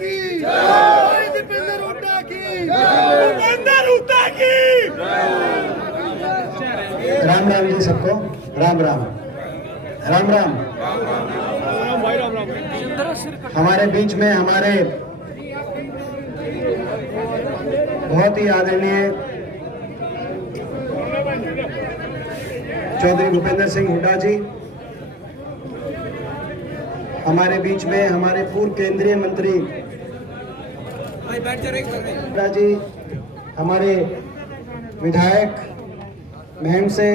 की जय, दीपेंद्र हुड्डा की जय, दीपेंद्र हुड्डा की। राम राम जी सबको, राम राम राम राम। हमारे बीच में हमारे बहुत ही आदरणीय चौधरी भूपेंद्र सिंह हुड्डा जी, हमारे बीच में हमारे पूर्व केंद्रीय मंत्री हुड्डा जी, हमारे विधायक महम से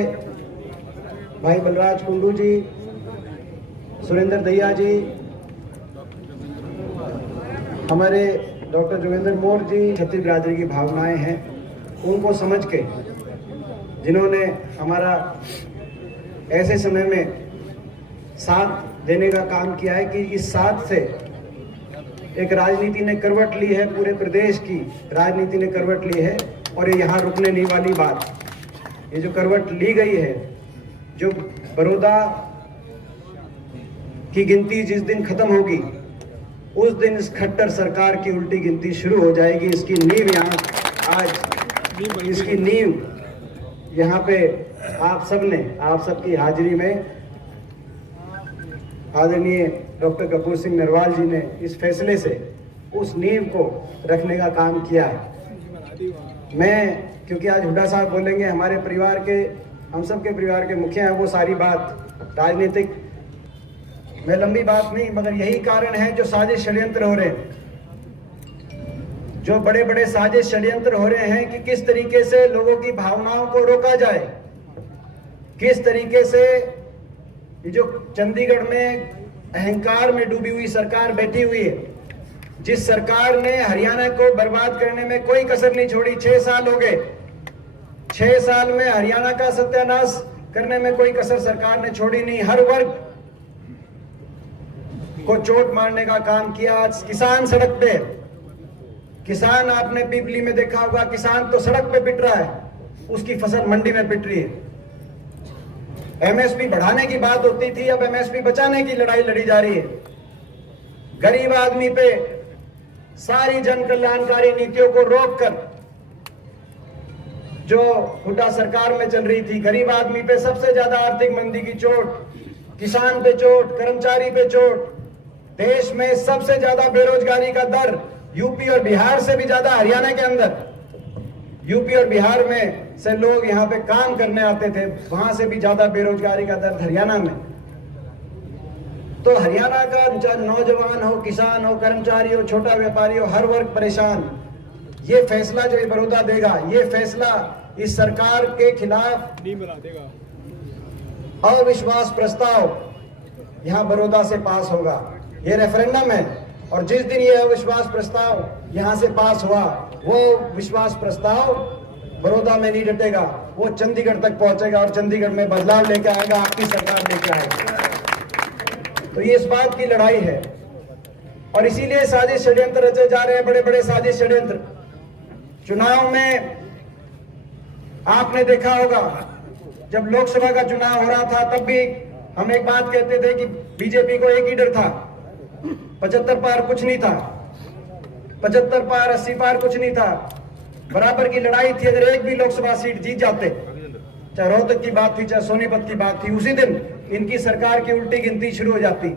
भाई बलराज कुंडू जी, सुरेंद्र दहिया जी, हमारे डॉक्टर जोगेंद्र मोर जी, छत्तीस बिरादरी की भावनाएं हैं, उनको समझ के जिन्होंने हमारा ऐसे समय में साथ देने का काम किया है कि इस साथ से एक राजनीति ने करवट ली है, पूरे प्रदेश की राजनीति ने करवट ली है और ये यहाँ रुकने नहीं वाली बात। ये जो करवट ली गई है, जो बड़ौदा की गिनती जिस दिन खत्म होगी उस दिन इस खट्टर सरकार की उल्टी गिनती शुरू हो जाएगी। इसकी नींव यहाँ आज, इसकी नींव यहाँ पे आप सबने, आप सबकी हाजिरी में आदरणीय डॉक्टर कपूर सिंह नरवाल जी ने इस फैसले से उस नींव को रखने का काम किया है। मैं क्योंकि आज हुड्डा साहब बोलेंगे, हमारे परिवार के, हम सब के परिवार के मुखिया हैं, वो सारी बात राजनीतिक, मैं लंबी बात नहीं, मगर यही कारण है जो साजिश षड्यंत्र हो रहे हैं, जो बड़े बड़े साजिश षड्यंत्र हो रहे हैं कि किस तरीके से लोगों की भावनाओं को रोका जाए, किस तरीके से ये जो चंडीगढ़ में अहंकार में डूबी हुई सरकार बैठी हुई है, जिस सरकार ने हरियाणा को बर्बाद करने में कोई कसर नहीं छोड़ी। 6 साल हो गए, 6 साल में हरियाणा का सत्यानाश करने में कोई कसर सरकार ने छोड़ी नहीं। हर वर्ग को चोट मारने का काम किया। आज किसान सड़क पे, किसान आपने पीपली में देखा होगा, किसान तो सड़क पे पिट रहा है, उसकी फसल मंडी में पिट रही है। एमएसपी बढ़ाने की बात होती थी, अब एमएसपी बचाने की लड़ाई लड़ी जा रही है। गरीब आदमी पे सारी जन कल्याणकारी नीतियों को रोककर जो हुड्डा सरकार में चल रही थी, गरीब आदमी पे सबसे ज्यादा आर्थिक मंदी की चोट, किसान पे चोट, कर्मचारी पे चोट, देश में सबसे ज्यादा बेरोजगारी का दर यूपी और बिहार से भी ज्यादा हरियाणा के अंदर। यूपी और बिहार में से लोग यहाँ पे काम करने आते थे, वहां से भी ज्यादा बेरोजगारी का दर हरियाणा में। तो हरियाणा का नौजवान हो, किसान हो, कर्मचारी हो, छोटा व्यापारी हो, हर वर्ग परेशान। ये फैसला जो ये बड़ौदा देगा, ये फैसला इस सरकार के खिलाफ नहीं बना देगा। अविश्वास प्रस्ताव यहाँ बड़ौदा से पास होगा, ये रेफरेंडम है, और जिस दिन ये अविश्वास प्रस्ताव यहाँ से पास हुआ, वो विश्वास प्रस्ताव बड़ौदा में नहीं डटेगा, वो चंडीगढ़ तक पहुंचेगा और चंडीगढ़ में बदलाव लेके आएगा, आपकी सरकार लेके आएगी। तो ये इस बात की लड़ाई है और इसीलिए साजिश षड्यंत्र रचे जा रहे हैं, बड़े बड़े साजिश षड्यंत्र। चुनाव में आपने देखा होगा, जब लोकसभा का चुनाव हो रहा था तब भी हम एक बात कहते थे कि बीजेपी को एक ही डर था, 75 पार कुछ नहीं था, 75 पार 80 पार कुछ नहीं था, बराबर की लड़ाई थी। अगर एक भी लोकसभा सीट जीत जाते, चाहे रोहतक की बात थी, चाहे सोनीपत की बात थी, उसी दिन इनकी सरकार की उल्टी गिनती शुरू हो जाती।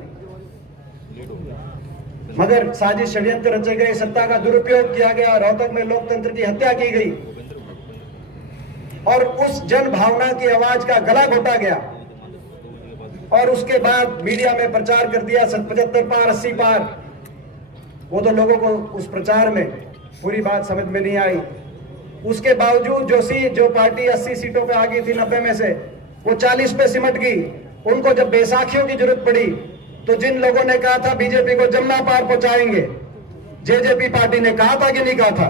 मगर साजिश षड्यंत्र रचे गए, सत्ता का दुरुपयोग किया गया, रोहतक में लोकतंत्र की हत्या की गई और उस जन भावना की आवाज का गला घोटा गया। और उसके बाद मीडिया में प्रचार कर दिया 75 पार 80 पार। वो तो लोगों को उस प्रचार में पूरी बात समझ में नहीं आई। उसके बावजूद जो पार्टी 80 सीटों पे आ गई थी 90 में से, वो 40 पे सिमट गई। उनको जब बैसाखियों की जरूरत पड़ी तो जिन लोगों ने कहा था बीजेपी को जमुना पार पहुंचाएंगे, जेजेपी पार्टी ने कहा था कि नहीं कहा था?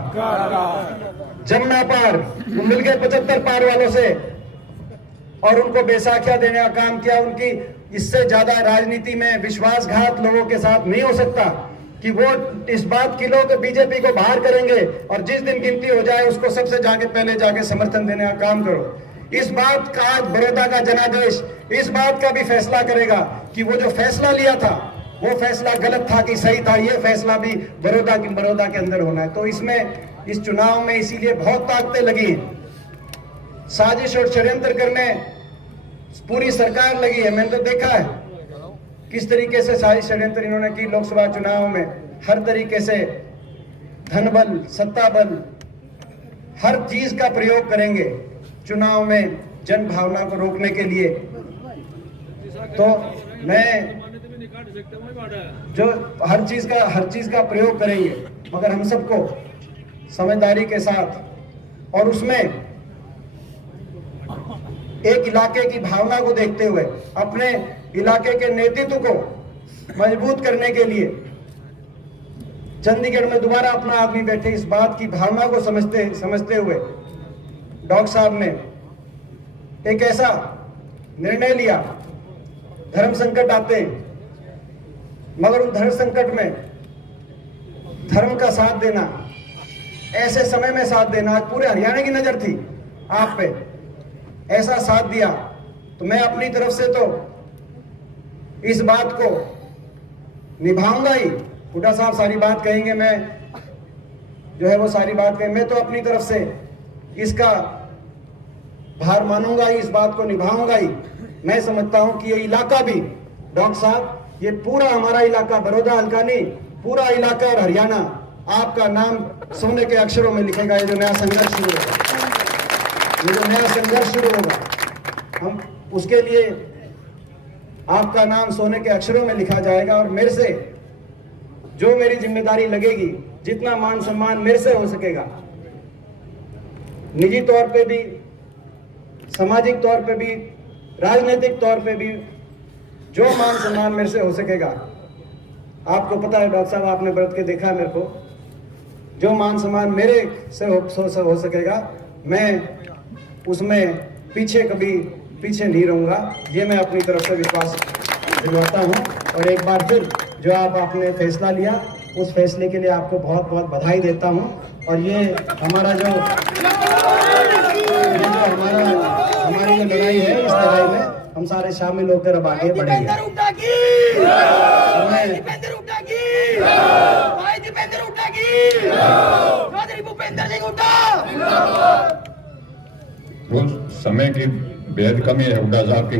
जमुना पार वो मिल गए 75 पार वालों से और उनको बैसाखिया देने का काम किया। उनकी इससे ज्यादा राजनीति में विश्वासघात लोगों के साथ नहीं हो सकता कि वो इस बात की लोग बीजेपी को बाहर करेंगे और जिस दिन गिनती हो जाए उसको सबसे पहले जाके समर्थन देने का काम करो। इस बात का आज बड़ौदा का जनादेश इस बात का भी फैसला करेगा कि वो जो फैसला लिया था वो फैसला गलत था कि सही था, ये फैसला भी बड़ौदा के अंदर होना है। तो इसमें इस चुनाव में इसीलिए बहुत ताकतें लगी हैं, साजिश और षड्यंत्र करने पूरी सरकार लगी है। मैंने तो देखा है किस तरीके से साजिश षड्यंत्र इन्होंने की लोकसभा चुनाव में। हर तरीके से धन बल, सत्ता बल, हर चीज का प्रयोग करेंगे चुनाव में जन भावना को रोकने के लिए। तो मैं जो हर चीज का प्रयोग करेंगे, मगर हम सबको समझदारी के साथ और उसमें एक इलाके की भावना को देखते हुए अपने इलाके के नेतृत्व को मजबूत करने के लिए चंडीगढ़ में दोबारा अपना आदमी बैठे, इस बात की भावना को समझते हुए डॉक्टर साहब ने एक ऐसा निर्णय लिया। धर्म संकट आते हैं, मगर उन धर्म संकट में धर्म का साथ देना, ऐसे समय में साथ देना, आज पूरे हरियाणा की नजर थी आप पे, ऐसा साथ दिया। तो मैं अपनी तरफ से तो इस बात को निभाऊंगा ही। हुड्डा साहब सारी बात कहेंगे, मैं जो है वो सारी बात कहेंगे, मैं तो अपनी तरफ से इसका भार मानूंगा ही, इस बात को निभाऊंगा ही। मैं समझता हूं कि ये इलाका भी, डॉक्टर साहब, ये पूरा हमारा इलाका, बड़ौदा हल्का नहीं, पूरा इलाका और हरियाणा आपका नाम सोने के अक्षरों में लिखेगा। ये जो नया संघर्ष शुरू होगा, ये जो नया संघर्ष शुरू होगा, हम उसके लिए आपका नाम सोने के अक्षरों में लिखा जाएगा। और मेरे से जो मेरी जिम्मेदारी लगेगी, जितना मान सम्मान मेरे से हो सकेगा, निजी तौर पे भी, सामाजिक तौर पे भी, राजनीतिक तौर पे भी, जो मान सम्मान मेरे से हो सकेगा। आपको पता है डॉक्टर साहब, आपने बैठ के देखा है मेरे को, जो मान सम्मान मेरे से हो सकेगा, मैं उसमें कभी पीछे नहीं रहूंगा। ये मैं अपनी तरफ से विश्वास दिलवाता हूं। और एक बार फिर जो आपने फैसला लिया, उस फैसले के लिए आपको बहुत बहुत बधाई देता हूं। और ये हमारा जो हमारी जो लड़ाई है, इस लड़ाई में हम सारे शामिल होकर अब आगे बढ़ेंगे। वो समय की बेहद कमी है हुड्डा साहब की।